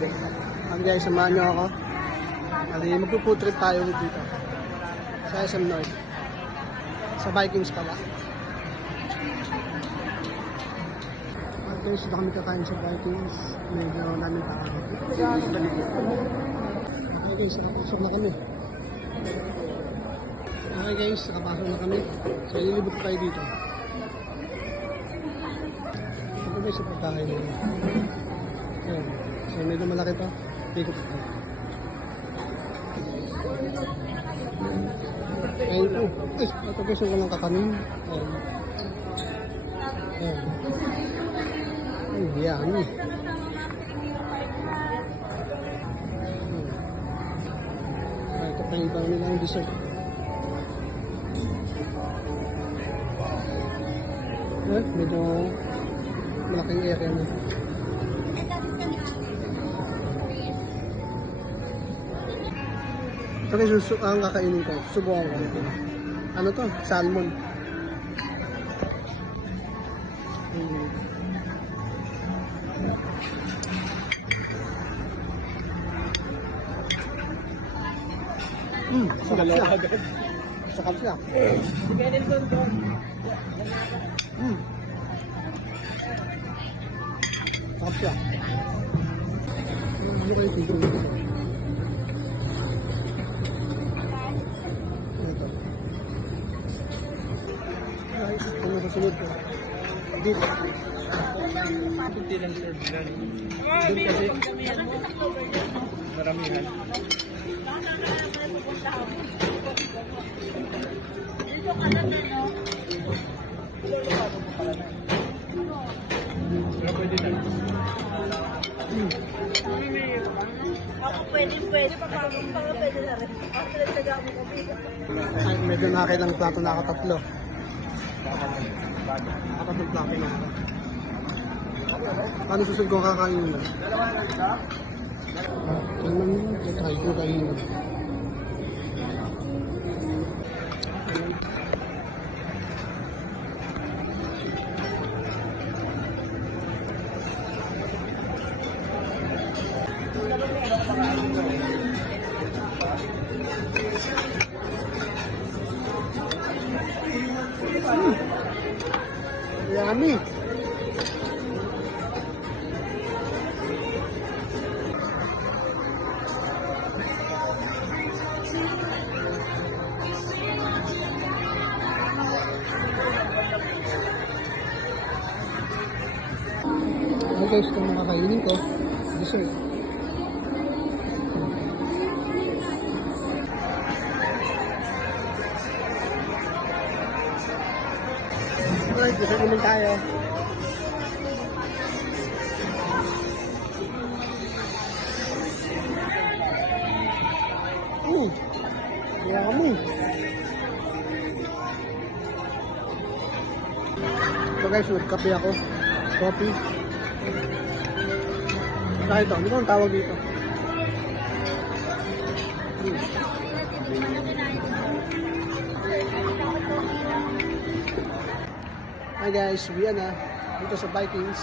Ang guys, samahan nyo ako. Magpo-food trip tayo dito. Sa SM North. Sa Vikings pala. At guys, dito kami kakain sa Vikings. Medyo namin kakakot. Okay guys, nakapasok na kami. Okay guys, nakapasok na kami. So, ililibot tayo dito. Ito guys, sa pagkain nyo. Ayan. So, medyo malaki pa. Ikot pa tayo. Ayan po. Ito guys, yung walang kakanin. Ayan. Ayan. Ay, yummy. Ito pa yung ibang nilang dessert. Medyo malaking area na. Ito guys, ang kakainin ko. Subukan ko ito. Ano to? Salmon. Sakap siya. Sakap siya. Ano kayo dito? Ito. Ay, ano sa sunod ko? Dito. Kunti lang sir. Doon kasi maramihan. Dito ka lang no? Pwede na. Ako pwede. Pwede na rin. Ako talaga mo ko. Ay, medyo nakailang plato na ako, tatlo. Nakatatlong plato na ako. Paano susunod kong kakainin na? Ano naman yun? Try ko kainin. Yummy. Okay guys, itong makakainin ko, dessert. Alright, dessert naman tayo. Yummy. So guys, nagkape ako. Coffee. Kahit ito, ano ba ang tawag dito? Hi guys, uwi na dito sa Vikings.